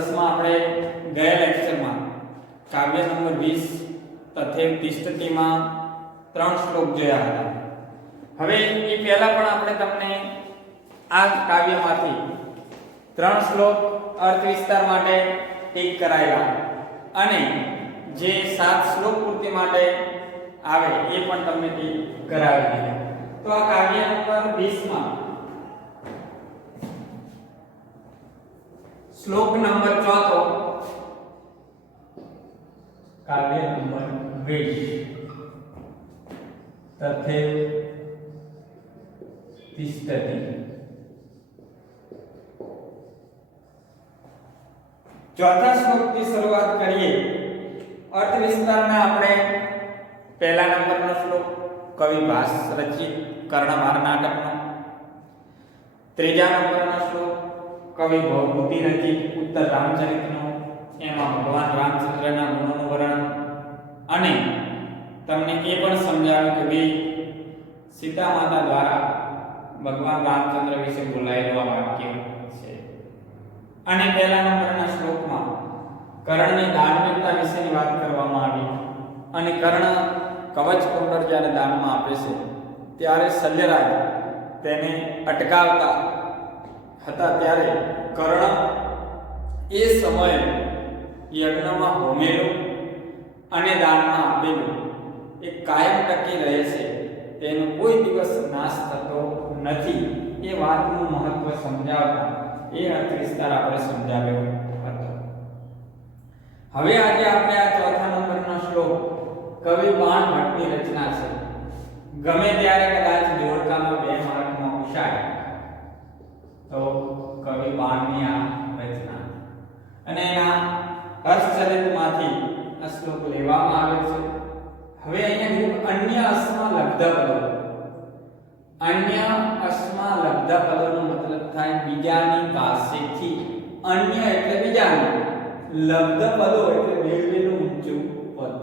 10 માં આપણે ગયા લેક્ચરમાં કાવ્ય નંબર 20 તથે તિષ્ઠતિમાં 3 શ્લોક જોયા હતા. હવે એ પહેલા પણ આપણે તમને આ કાવ્યમાંથી 3 શ્લોક અર્થ વિસ્તાર માટે ટીક કરાયેલા અને જે 7 શ્લોક પૂર્તિ માટે આવે એ પણ તમને ટીક કરાવી દીધા. તો આ કાવ્ય નંબર 20 માં श्लोक नंबर 4 काव्य नंबर 20 तथे तिष्ठति। चौथा श्लोक की शुरुआत करिए। अर्थ विस्तार में આપણે पहला नंबर નો श्लोक कवि भास रचित कर्णमार नाटक નો, ત્રીજા નંબર નો શ્લોક कवि भवभूति रचित उत्तर रामचरित नो, एमां भगवान रामचंद्रना गुणोनुं वर्णन अने तमने ए पण समजाव्युं के भाई सीता माता द्वारा भगवान रामचंद्र विषे बोलायेલું वाक्य छे। अने पहला नंबरना श्लोकमां कर्णनी दानवीरता विशेनी वात करवामां आवी अने कर्ण कवच कुंडल ज्यारे दाનમાં આપે છે ત્યારે શલ્યરાજ તેને અટકાવતા હતા ત્યારે કર્ણ એ સમયે યજ્ઞમાં હોમેલું અને દાનમાં આપેલું એ કાયમ ટકી રહે છે, તેનો કોઈ દિવસ નાશ થતો નથી એ વાતનું મહત્વ સમજાવતા એ અર્થ વિસ્તાર આપણે સમજાવ્યો હતો. હવે આજે આપણે આ ચોથા નંબરનો શ્લોક કવિ બાણ ભટ્ટની રચના છે. ગમે ત્યારે કદાચ જોડકામાં બે માર્કમાં પૂછાય तो कवि बाणनी आ रचना अने एना हर्षचरितमांथी आ श्लोक लेवामां आवे छे. हवे अहींया अन्य अस्मा लब्ध पदो, अन्य अस्मा लब्ध पदोनो मतलब थाय बीजानी पासेथी, अन्य एटले बीजानी, लब्ध पदो एटले मेळवेલું ઊંચું પદ,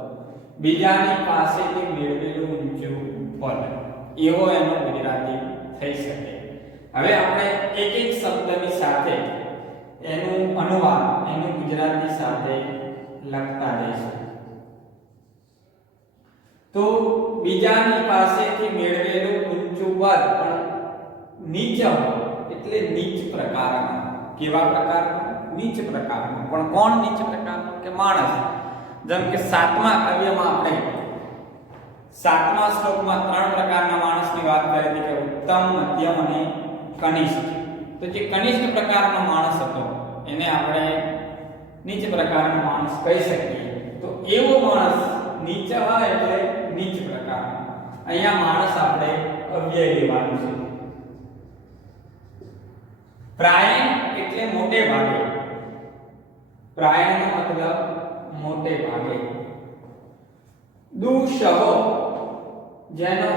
बीजानी पासेथी मेळवेલું ઊંચું पद एवो एनो गुजराती થઈ શકે. હવે આપણે એક એક શબ્દની સાથે એનું અનુવાદ એનું ગુજરાતી સાથે લખતા જઈશું. તો બીજાની પાસેથી મેળવેલું ઊંચું પદ પણ નીચ એટલે નીચ પ્રકારનું. કેવા પ્રકારનું? નીચ પ્રકારનું. પણ કોણ નીચ પ્રકારનું? કે માણસ. જેમ કે 7મા કાવ્યમાં આપણે 7મા શ્લોકમાં 3 પ્રકારના માણસની વાત કરી હતી કે ઉત્તમ, મધ્યમ અને कनिष्ठ. तो जे कनिष्ठ प्रकारનો માણસ હતો એને આપણે નીચ પ્રકારનો માણસ કહી શકીએ. તો એવો માણસ નીચ હોય એટલે નીચ પ્રકારનો. અહીંયા માણસ આપણે અવ્યય લેવાનું છે. પ્રાયણ એટલે મોટે ભાગે, પ્રાયણનો મતલબ મોટે ભાગે. દુષહ જેનો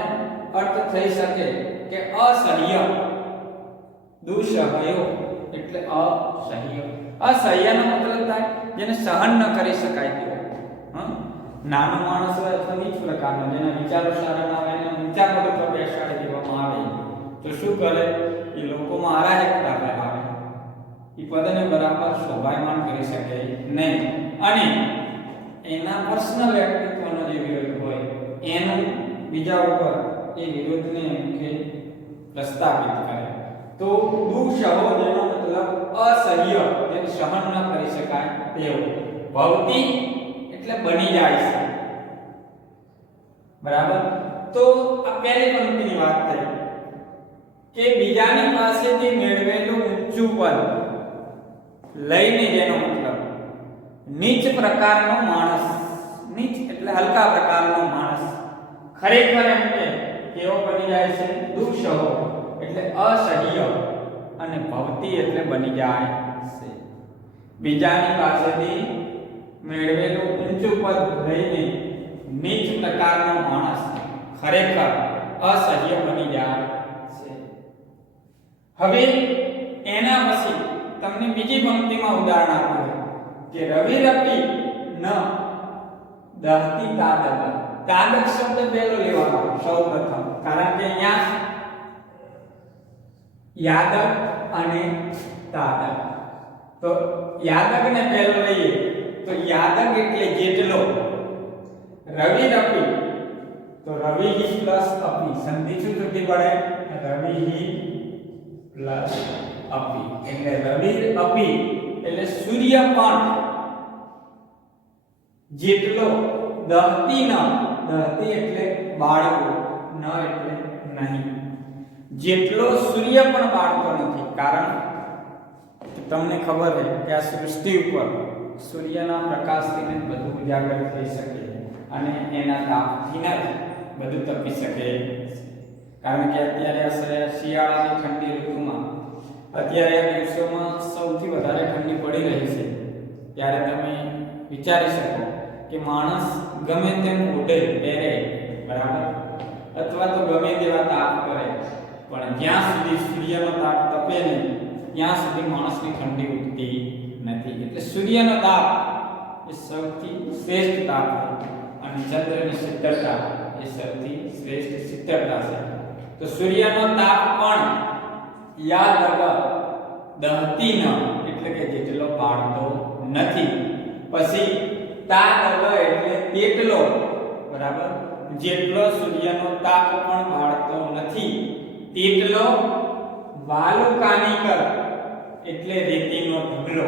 અર્થ થઈ શકે કે અસહ્ય, दुःसह्यो એટલે અસહ્ય. અસહ્યનો મતલબ થાય જેને સહન ન કરી શકાય તેવો. નાનો માણસ હોય તો નીચ પ્રકારનો, જેના વિચારો સારા ના હોય એને ઊંચા પદ પર બેસાડી દેવામાં આવે તો શું કરે? એ લોકોમાં અરાજકતા ફેલાવે, એ પદને બરાબર શોભાયમાન કરી શકે નહીં અને એના પર્સનલ વ્યક્તિત્વનો જે વિરોધ હોય એનું બીજા ઉપર એ વિરોધને કે પ્રસ્થાપિત કરે. तो दुःसह જેનો મતલબ અસહ્ય, જેને સહન ન કરી શકાય તેવો. ભવતી એટલે બની જાય છે. બરાબર. તો આ પહેલી પંક્તિની વાત થઈ કે બીજાની પાસેથી મેળવેલું ઊંચું પદ લઈને, જેનો મતલબ નીચ પ્રકારનો માણસ. નીચ એટલે હલકા પ્રકારનો માણસ. ખરેખર એમ કે કેવો બની જાય છે? દુઃસહ એટલે અસહ્ય અને ભવતી એટલે બની જાય છે. બીજાની પાસેથી મેળવેલું ઊંચું પદ લઈને નીચ પ્રકારનો માણસ ખરેખર અસહ્ય બની જાય છે. હવે એના પછી તમને બીજી પંક્તિમાં ઉદાહરણ આપ્યું કે રવિ રપી ન દહતી તાદક. તાદક શબ્દ પહેલો લેવાનો સૌપ્રથમ, કારણ કે અહીંયા યાદક અને તાદક તો યાદગને પહેલો લઈએ તો યાદગ એટલે જેટલો, રવિ રપી તો રવિ પ્લસ અપી, સંધિ શું સુધી પડે? રવિ પ્લસ અપી, એટલે રવિ અપી એટલે સૂર્ય પણ જેટલો, દહતી ન, દહતી એટલે બાળકો, ન એટલે નહીં, જેટલો સૂર્ય પણ બાળતો નથી. કારણ તમને ખબર છે કે આ સૃષ્ટિ ઉપર સૂર્યના પ્રકાશથી જ બધું ઉજાગર થઈ શકે અને એના તાપથી જ બધું તપી શકે. કારણ કે અત્યારે શિયાળાની ઠંડી ઋતુમાં અત્યારે આ દિવસોમાં સૌથી વધારે ઠંડી પડી રહી છે, ત્યારે તમે વિચારી શકો કે માણસ ગમે તેમ ઓઢે પહેરે, બરાબર, અથવા તો ગમે તેવા તાપ કરે, પણ જ્યાં સુધી સૂર્યનો તાપ તપે નહીં ત્યાં સુધી માણસની ઠંડી ઉઠતી નથી. એટલે સૂર્યનો તાપ એ સૌથી શ્રેષ્ઠ તાપ છે અને ચંદ્રની શીતળતા એ સૌથી શ્રેષ્ઠ શીતળતા છે. તો સૂર્યનો તાપ પણ યાદગ દહતી ન એટલે કે જેટલો બાળતો નથી. પછી તાદગ એટલે તેટલો, બરાબર, જેટલો સૂર્યનો તાપ પણ બાળતો નથી તેટલો વાલુકાનિકર એટલે રેતીનો ઢગલો.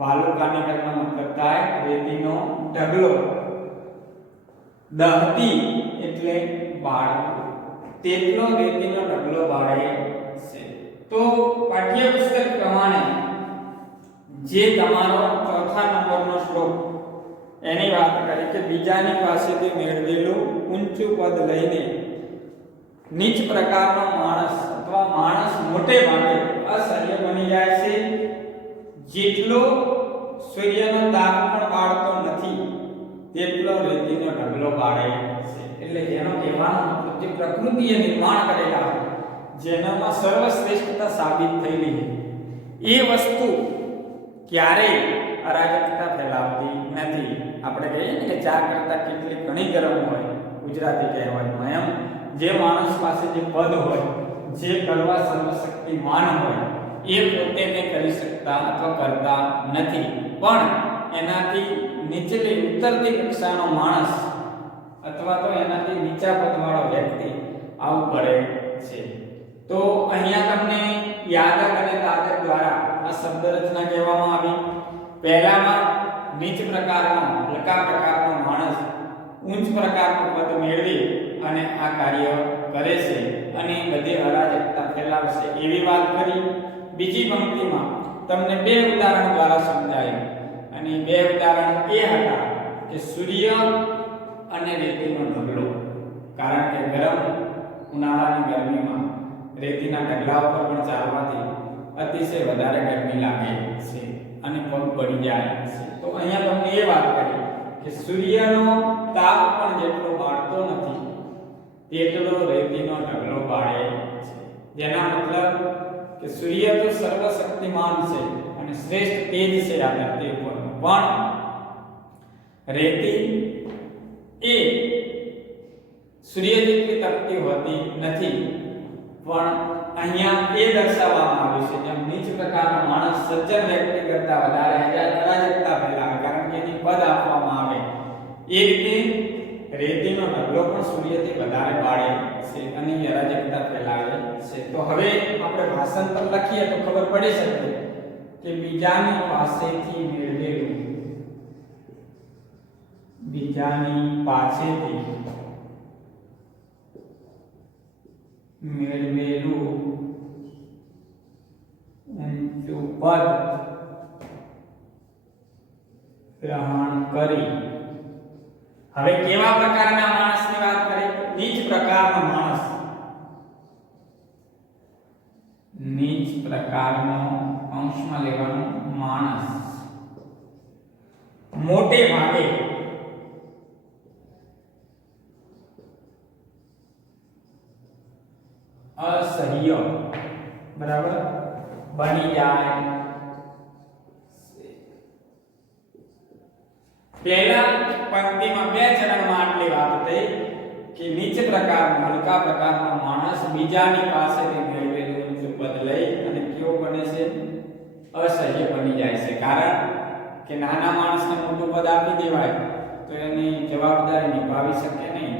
વાલુકાનિકરનો મતલબ થાય રેતીનો ઢગલો. દહતી એટલે બાળકો, તેટલો રેતીનો ઢગલો બાળે છે. તો પાઠ્યપુસ્તક પ્રમાણે જે તમારો ચોથા નંબરનો શ્લોક એની વાત કરી કે બીજાની પાસેથી મેળવેલું ઊંચું પદ લઈને નીચ પ્રકારનો માણસ અથવા માણસ મોટે ભાગે અસહ્ય બની જાય છે, જેટલો સૂર્યનો તાપ પણ બાળતો નથી તેટલો રેતીનો ઢગલો બાળે છે. એટલે એનો કહેવાનો મતલબ જે પ્રકૃતિએ નિર્માણ કરેલા, જેનામાં સર્વશ્રેષ્ઠતા સાબિત થયેલી એ વસ્તુ ક્યારેય અરાજકતા ફેલાવતી નથી. આપણે કહીએ ને કે ચા કરતા કેટલી ઘણી ગરમ હોય, ગુજરાતી કહેવાયમાં એમ જે માણસ પાસે જે પદ હોય, જે કરવા સર્વશક્તિમાન હોય, એ પોતે કંઈ કરી શકતા અથવા કરતા નથી, પણ એનાથી નીચલી ઉતરતી કક્ષાનો માણસ અથવા તો એનાથી નીચા પદવાળો વ્યક્તિ આવું કરે છે. તો અહીંયા તમને યાદગ અને તાદગ દ્વારા આ શબ્દ રચના કહેવામાં આવી. પહેલામાં નીચ પ્રકારનો, હલકા પ્રકારનો માણસ ઉચ્ચ પ્રકારનું પદ મેળવી અને આ કાર્ય કરે છે અને બધી અરાજકતા ફેલાવશે એવી વાત કરી. બીજી પંક્તિમાં તમને બે ઉદાહરણ દ્વારા સમજાયું અને બે ઉદાહરણ એ હતા કે સૂર્ય અને રેતીનો ઢગલો. કારણ કે ગરમ ઉનાળાની ગરમીમાં રેતીના ઢગલા ઉપર પણ ચાલવાથી અતિશય વધારે ગરમી લાગે છે અને પગ પડી જાય છે. તો અહીંયા તમને એ વાત કરી કે સૂર્યનો તાપ પણ જેટલો બાળતો નથી તેટલો રેતીનો ઢગલો બાળે છે. જેના મતલબ કે સૂર્ય તો સર્વશક્તિમાન છે અને શ્રેષ્ઠ તેજ છે આ ધરતી ઉપર, પણ રેતી એ સૂર્ય જેટલી તપતી હોતી નથી. પણ અહીંયા એ દર્શાવવામાં આવ્યું છે જેમ નીચ પ્રકારનો માણસ સજ્જન વ્યક્તિ કરતા વધારે અરાજકતા ફેલાવે કારણ કે એની પદ આપવામાં આવે, એ રીતે રેતીનો ઢગલો પણ સૂર્યથી વધારે બાળે છે અને અરાજકતા ફેલાવે છે. તો હવે આપણે ભાષાંતર લખીએ તો ખબર પડી શકે કે બીજાની પાસેથી મેળવેલું, બીજાની પાસેથી મેળવેલું ઊંચું પદ ગ્રહણ કરી. હવે કેવા પ્રકારના માણસની વાત કરીએ? નીચ પ્રકારનો માણસ, નીચ પ્રકારનો અંશમાં લેવાનો માણસ મોટે ભાગે અસહ્ય, બરાબર, બની જાય. પહેલા પંક્તિમાં બે ચરણમાં આટલી વાત થઈ કે નીચ પ્રકારનો, હલકા પ્રકારનો માણસ બીજાની પાસેથી મેળવેલું ઊંચું પદ લઈ અને કેવો બને છે? અસહ્ય બની જાય છે, કારણ કે નાના માણસને મોટું પદ આપી દેવાય તો એની જવાબદારી નિભાવી શકે નહીં,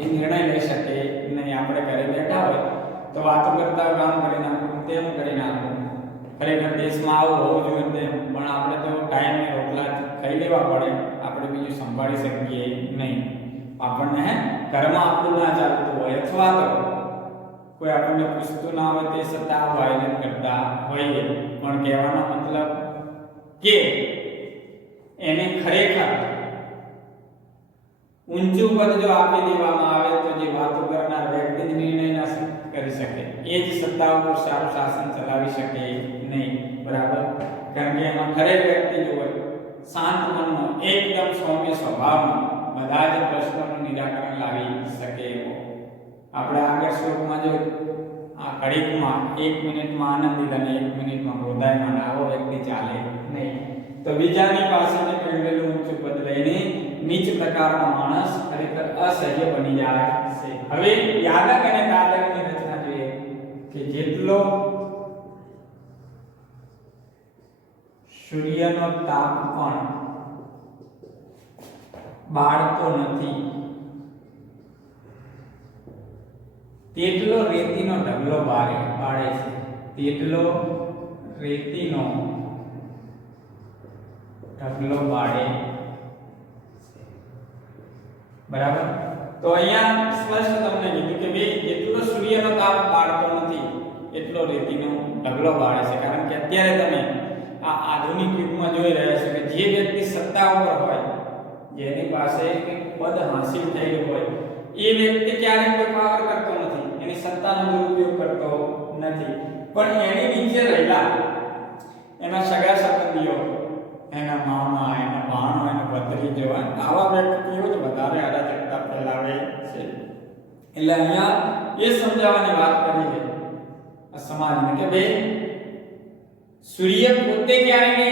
એ નિર્ણય લઈ શકે નહીં. આપણે ઘરે બેઠા હોય તો વાતો કરતા કામ કરી નાખવું, તેમ કરી નાખવું, ખરેખર દેશમાં આવું હોવું જોઈએ તેમ, પણ આપણે તો ટાઈમે રોટલા ખાઈ લેવા પડે, આપણે બીજું સંભાળી શકીએ નહીં. આપણને ઘરમાં આપણું ના ચાલતું હોય અથવા તો કોઈ આપણને પૂછતું ના હોય તે છતાં વાયલેટ કરતા હોઈએ, પણ કહેવાનો મતલબ કે એને ખરેખર ઊંચું પદ જો આપી દેવામાં આવે તો જે વાતો કરનાર વ્યક્તિ જ નિર્ણય ના કરી શકે, એ જ સત્તા ઉપર સારું શાસન ચલાવી શકે નહીં. બરાબર? કારણ કે એમાં ખરેખર વ્યક્તિ જો હોય શાંત મનનો, એકદમ સૌમ્ય સ્વભાવનો, બધા જ પ્રશ્નોનું નિરાકરણ લાવી શકે એવો. આપણે આગળ શ્લોકમાં જો આ ઘડીકમાં 1 મિનિટમાં આનંદિત અને 1 મિનિટમાં ક્રોધાયમાન આવો વ્યક્તિ ચાલે નહીં. તો બીજાની પાસેથી મેળવેલું ઊંચું પદ લઈને નીચ પ્રકારનો માણસ ખરેખર અસહ્ય બની જાય છે. હવે યાદક અને તાદકની રચના જોઈએ કે જેટલો સૂર્યનો તાપ પણ બાળતો નથી તેટલો રેતીનો ઢગલો બાળે છે, તેટલો રેતીનો ઢગલો બાળે. બરાબર? તો અહીંયા સ્પષ્ટ તમને કીધું કે બે જેટલો સૂર્યનો તાપ બાળતો નથી એટલો રેતીનો ઢગલો બાળે છે. કારણ કે અત્યારે તમે આ આધુનિક યુગમાં જોઈ રહ્યા છો કે જે વ્યક્તિ સત્તા ઉપર હોય, જેની પાસે પદ હાંસિલ થયેલું હોય, એ વ્યક્તિ ક્યારેય કોઈ પાવર કરતો નથી, એની સત્તાનો દુરુપયોગ કરતો નથી, પણ એની નીચે રહેલા એના સગા સંબંધીઓ, એના મામા, એના ભાણો, એના ભત્રીજો, આવા વ્યક્તિઓ જ વધારે અરાજકતા ફેલાવે છે. એટલે અહીંયા એ સમજાવવાની વાત કરી છે આ સમાજને કે ભાઈ સૂર્ય પોતે ક્યારેય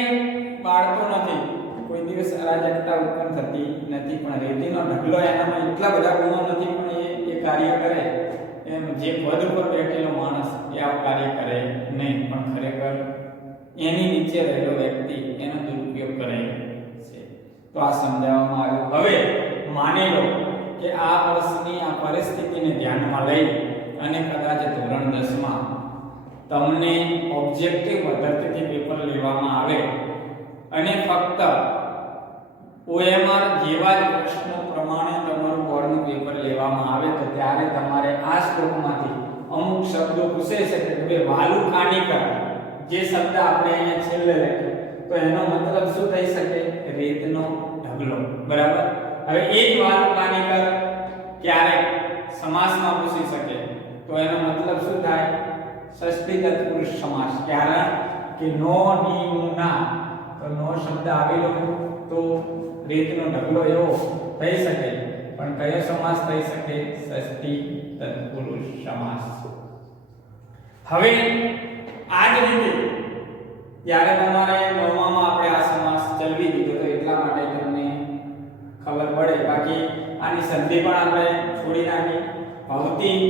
બાળતો નથી, કોઈ દિવસ અરાજકતા ઉત્પન્ન થતી નથી, પણ રેતીનો ઢગલો એનામાં એટલા બધા ગુણો નથી, પણ એ કાર્ય કરે. એમ જે પદ ઉપર બેઠેલો માણસ એ આવું કાર્ય કરે નહીં, પણ ખરેખર એની નીચે રહેલો વ્યક્તિ એનો દુરુપયોગ કરે છે. તો આ સમજાવવામાં આવ્યું. હવે માની લો કે આ વર્ષની આ પરિસ્થિતિને ધ્યાનમાં લઈ અને કદાચ ધોરણ 10 માં તમને ઓબ્જેક્ટિવ પદ્ધતિથી પેપર લેવામાં આવે અને ફક્ત OMR જેવા જ પ્રશ્નો પ્રમાણે તમારું બોર્ડનું પેપર લેવામાં આવે તો ત્યારે તમારે આ શ્લોકમાંથી અમુક શબ્દો પૂછે છે કે વાલુ કાનિકર, જે શબ્દ આપણે અહીંયા છેલ્લે લખ્યો તો એનો મતલબ શું થઈ શકે? રેતનો ઢગલો. બરાબર? હવે એક વાલુ કાનિકર ક્યારે સમાસમાં પૂછી શકે તો એનો મતલબ શું થાય? ષષ્ઠી તત્પુરુષ સમાસ. કારણ કે નો ની નું ના, તો નો શબ્દ આવેલો તો રેતનો ઢગલો એવો થઈ શકે, પણ કયો સમાસ થઈ શકે? ષષ્ઠી તત્પુરુષ સમાસ. હવે આ જ રીતે જ્યારે તમારે નવમામાં આપણે આ સમાસ ચલવી દીધો તો એટલા માટે તમને ખબર પડે, બાકી આની સંધિ પણ આપણે છોડી નાખી. ભવતી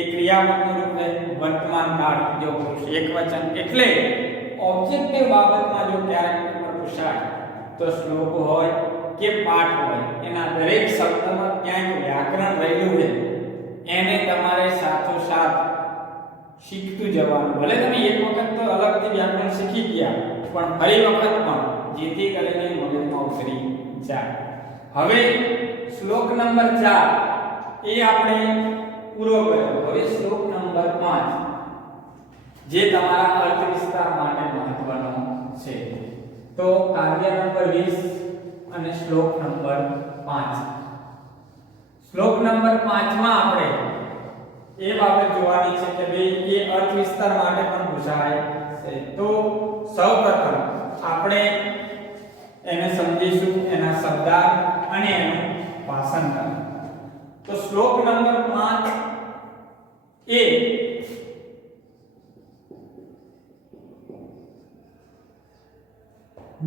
એ ક્રિયાપદનું રૂપ છે, વર્તમાન કાળ જો પુરુષ એકવચન. એટલે ઓબ્જેક્ટિવ બાબતમાં જો ક્યારેક પેપર પૂછાય તો શ્લોક હોય કે પાઠ હોય, એના દરેક શબ્દમાં ક્યાંક વ્યાકરણ રહેલું છે, એને તમારે સાથોસાથ શીખતું જવાનું. ભલે તમે એક વખત તો અલગથી વ્યાકરણ શીખી ગયા, પણ ફરી વખત પણ જેથી કરીને મગજમાં ઉતરી જાય. હવે શ્લોક નંબર 4 એ આપણે પૂરો કર્યો. હવે શ્લોક નંબર 5 જે તમારા અર્થ વિસ્તાર માટે મહત્વનો છે. તો કાવ્ય નંબર 20 અને શ્લોક નંબર 5. શ્લોક નંબર 5 માં આપણે એ બાબત જોવાની છે કે ભાઈ એ અર્થ વિસ્તાર માટે પણ પૂછાય છે. તો સૌપ્રથમ આપણે એને સમજીશું, એના શબ્દાર્થ અને એનું ભાષાંતર. તો શ્લોક નંબર 5 એ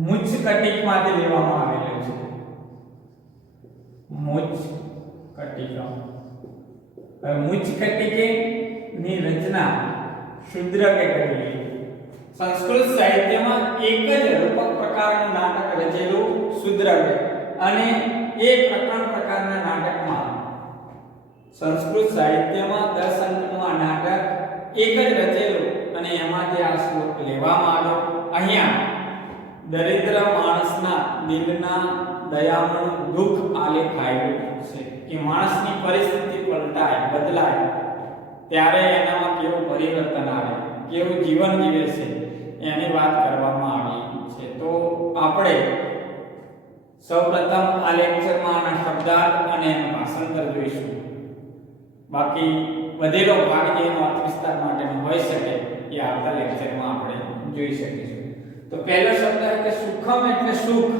મુચ્છ કટિકમાંથી લેવામાં આવેલો છે. મુચ્છ કટિક. મુચ્છ કટિકે ની રચના શુદ્રકે કરેલી સંસ્કૃત સાહિત્યમાં એક જ રૂપક પ્રકારનું નાટક રચેલું શુદ્રવ્ય અને એ પ્રકારના નાટકમાં સંસ્કૃત સાહિત્યમાં 10 અંકનું આ નાટક એક જ રચેલું અને એમાંથી આ શ્લોક લેવામાં આવ્યો. અહીંયા દરિદ્ર માણસના દિલના દયામણ દુઃખ આલેખાયેલું છે કે માણસની પરિસ્થિતિ પલટાય બદલાય ત્યારે એનામાં કેવું પરિવર્તન આવે, કેવું જીવન જીવે છે એની વાત કરવામાં આવી છે. તો આપણે સૌપ્રથમ આ લેક્ચરમાં આના શબ્દાર્થ અને એનું ભાષાંતર જોઈશું. બાકી વધેલો ભાગ જે એનો અર્થ વિસ્તાર માટેનો હોઈ શકે એ આવતા લેક્ચરમાં આપણે જોઈ શકીશું. તો પહેલો શબ્દ એટલે સુખમ એટલે સુખ,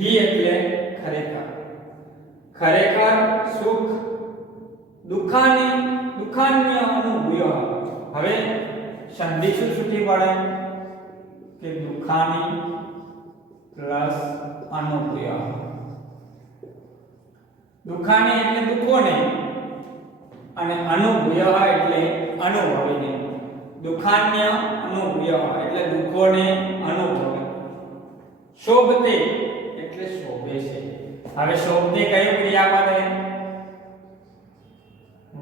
ઈ એટલે ખરેખર, ખરેખર સુખ, દુખાન્ય અનુભૂય. હવે સંધિ શું છૂટી પડે કે દુખાની પ્લસ અનુભૂય. દુખાની એટલે દુખોને અને અનુભૂય એટલે અનુભવીને. દુખાન્ય અનુભૂય એટલે દુખોને અનુભવે. શોભતે એટલે શોભે છે. હવે શોભતે કયું ક્રિયાપદ?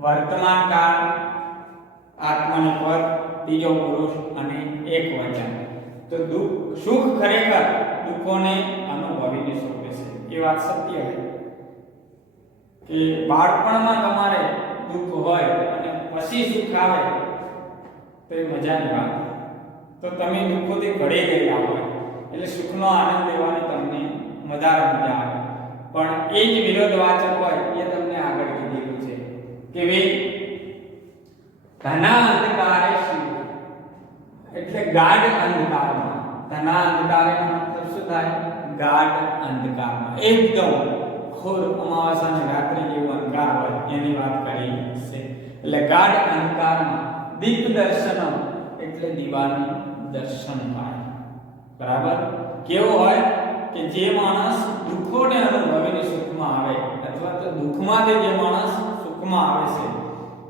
વર્તમાન કાળ, આત્મનેપદ, ત્રીજો પુરુષ અને એક વચન. તો સુખ ખરેખર દુઃખોને અનુભવીને શોભે છે. એ વાત સત્ય છે કે બાળપણમાં તમારે દુઃખ હોય અને પછી સુખ આવે તો એ મજાની વાત. તો તમે દુઃખોથી ઘડી ગયેલા હોય એટલે સુખનો આનંદ લેવાની તમને વધારે મજા આવે. પણ એ જ વિરોધવાચક હોય એ તમને આગળ કીધેલું છે કે ભાઈ ઘના અંધકારે શિવ એટલે ગાઢ અંધકારમાં. ઘના અંધકારેનો મતલબ શું થાય? ગાઢ અંધકારમાં, એકદમ ઘોર અમાવાસ્યાની રાત્રિ જેવો અંધકાર હોય એની વાત કરી છે. એટલે ગાઢ અંધકારમાં દીપ દર્શનમ એટલે દીવાનું દર્શન થાય. બરાબર? કેવો હોય કે જે માણસ દુઃખોને અનુભવીને સુખમાં આવે અથવા તો દુઃખમાંથી જે માણસ સુખમાં આવે છે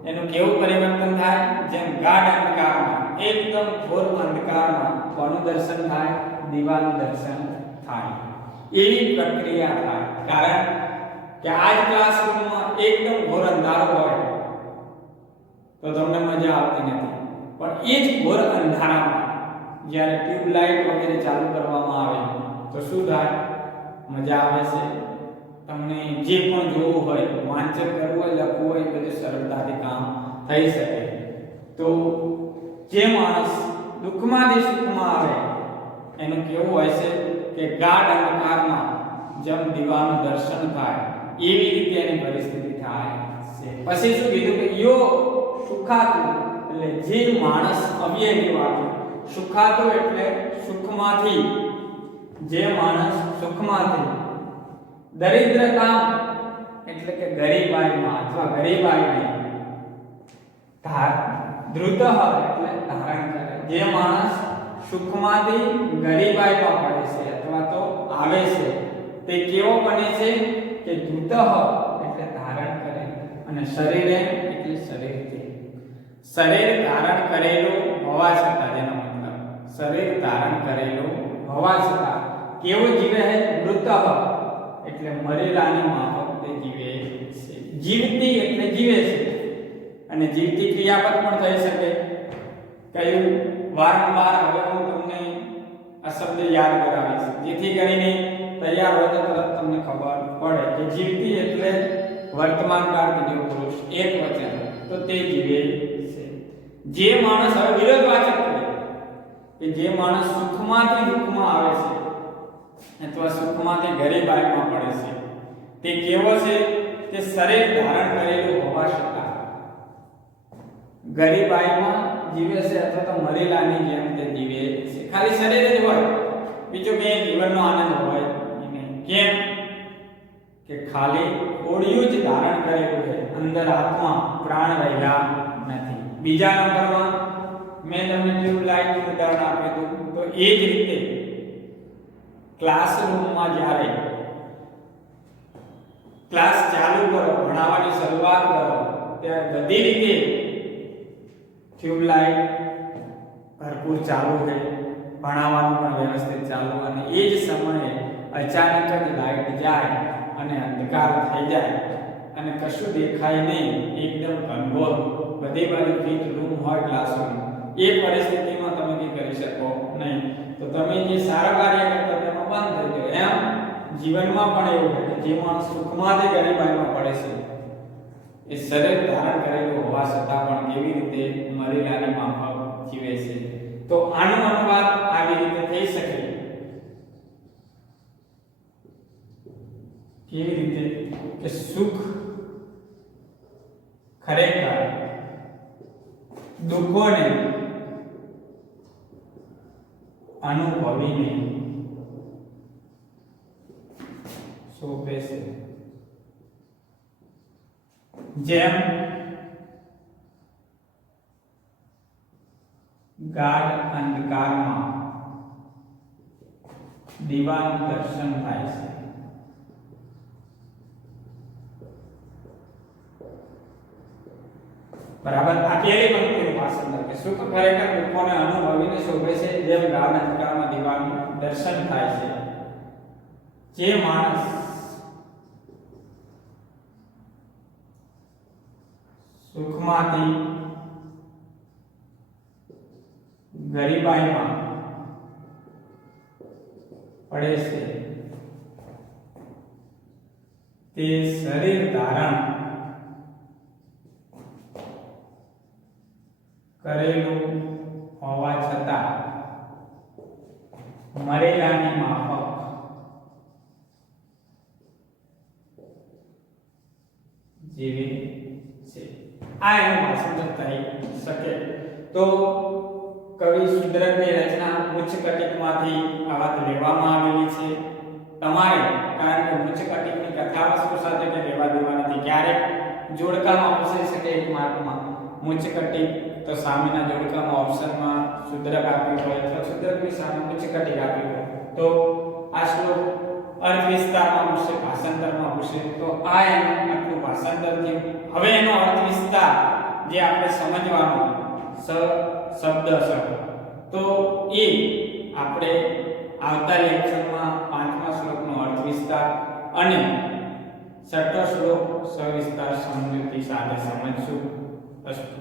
એનું કેવું પરિવર્તન થાય? જેમ ગાઢ અંધકારમાં, એકદમ ઘોર અંધકારમાં કોનું દર્શન થાય? દીવાનું દર્શન થાય. એવી પ્રક્રિયા થાય. કારણ કે આ જ ક્લાસરૂમમાં એકદમ ઘોર અંધારો હોય તો તમને મજા આવતી નથી. પણ એ જ ઘોર અંધારામાં જ્યારે ટ્યુબલાઇટ વગેરે ચાલુ કરવામાં આવે તો શું થાય? મજા આવે છે. તમને જે પણ જોવું હોય, વાંચન કરવું હોય, લખવું હોય, બધું સરળતાથી કામ થઈ શકે. તો જે માણસ દુઃખમાંથી સુખમાં આવે એનું કેવું હોય છે કે ગાઢ અંધકારમાં જેમ દીવાનું દર્શન થાય એવી રીતે એની પરિસ્થિતિ થાય છે. પછી શું કીધું કે યો સુખાતું એટલે જે માણસ અવ્યયની વાત, સુખાતું એટલે સુખમાંથી, જે માણસ સુખમાંથી, દરિદ્રતા એટલે કે ગરીબાઈમાં અથવા ગરીબાઈને, ધૃત એટલે ધારણ કરે. જે માણસ સુખમાંથી ગરીબાઈમાં પડે છે અથવા તો આવે છે તે કેવો બને છે કે ધૃત એટલે ધારણ કરે અને શરીરે એટલે શરીરથી. શરીર ધારણ કરેલું હોવા છતાં, જેનો મતલબ શરીર ધારણ કરેલું હોવા છતાં કેવું જીવે છે? મૃત એટલે મરેલાની માફક તે જીવે છે. જીવતી એટલે જીવે છે અને જીવતી ક્રિયાપદ પણ થઈ શકે. કયું? વારંવાર. હવે હું તમને આ શબ્દ યાદ કરાવીશ જેથી કરીને તૈયાર હોય તો તરત તમને ખબર પડે કે જીવતી એટલે વર્તમાન કાળ, ત્રીજો પુરુષ, એક વચન, તો તે જીવે છે. જે માણસ, હવે વિરોધવાચક કરે કે જે માણસ સુખમાંથી દુઃખમાં આવે છે અથવા સુખમાંથી ગરીબાઈમાં પડે છે તે કેવો છે કે શરીર ધારણ કરેલું હોવા છતાં ગરીબાઈમાં જીવે છે અથવા તો મરેલાની જેમ તે જીવે છે. ખાલી શરીર જ હોય, બીજો બે જીવનનો આનંદ હોય નહીં. કેમ કે ખાલી ઓડિયું જ ધારણ કરેલું છે, અંદર આત્મા પ્રાણ રહેલા નથી. બીજા નંબરમાં મેં તમને ટ્યુબલાઇટનું ઉદાહરણ આપ્યું હતું. તો એ જ રીતે ક્લાસરૂમમાં જ્યારે ક્લાસ ચાલુ કરો, ભણાવવાની શરૂઆત કરો ત્યારે બધી રીતે ટ્યુબલાઇટ ભરપૂર ભરપૂર ચાલુ છે, ભણાવવાનું પણ વ્યવસ્થિત ચાલુ, અને એ જ સમયે અચાનક જ લાઈટ જાય અને અંધકાર થઈ જાય અને કશું દેખાય નહીં, એકદમ ઘનઘોર બધી બાજુ ફિટ રૂમ હોય ક્લાસરૂમ, એ પરિસ્થિતિમાં તમે કંઈ કરી શકો નહીં. તો તમે જે સારા કાર્ય કરતા તેમાં બંધ થઈ જાય. એમ જીવનમાં પણ એવું છે કે જે માણસ સુખમાંથી ગરીબાઈમાં પડે છે, એ શરીર ધારણ કરેલું હોવા છતાં પણ કેવી રીતે મરેલાની માફક જીવે છે. તો આનો અનુવાદ આવી રીતે થઈ શકે. કેવી રીતે કે સુખ ખરેખર દુઃખોને અનુભવીને સોંપે છે. જેમ ગાઢ અંધકારમાં દીવાનું દર્શન થાય છે, બરાબર. આ પહેલી પંક્તિનું ભાષાંતર કે સુખ ખરેખર દુઃખોને અનુભવીને શોભે છે, જેમ ગાઢ અંધકારમાં દીવાનું દર્શન થાય છે. જે માણસ સુખમાંથી ગરીબાઈમાં પડે છે, તે શરીર ધારણ કરેલું હોવા છતાં મરેલાની માફક જીવે છે. આ એનું ભાષાંતર થઈ શકે. તો કવિ સુદ્રકની રચના ઉચ્ચ કટિકમાંથી આ વાત લેવામાં આવેલી છે. તમારે કારણ કે ઉચ્ચ કટિકની કથા વસ્તુ સાથે કે લેવા દેવા નથી. ક્યારેક જોડકામાં પૂછાઈ શકે એક માર્કમાં ઉચ્ચ કટિક, તો સામેના જોડકામાં ઓપ્શનમાં સુદ્રક આપ્યું હોય અથવા સુદ્રકની સામે ઉચ્ચ કટિક આપ્યું હોય, તો આ શ્લોક અર્થ વિસ્તારમાં પૂછે, ભાષાંતરમાં પૂછે, તો આ એનું આટલું ભાષાંતર થયું. હવે એનો અર્થ વિસ્તાર જે આપણે સમજવાનો શબ્દ છે, તો એ આપણે આવતા લેક્ચરમાં 5મા શ્લોકનો અર્થ વિસ્તાર અને 6ઠો શ્લોક સવિસ્તાર સમજૂતી સાથે સમજશું. અસ્તુ.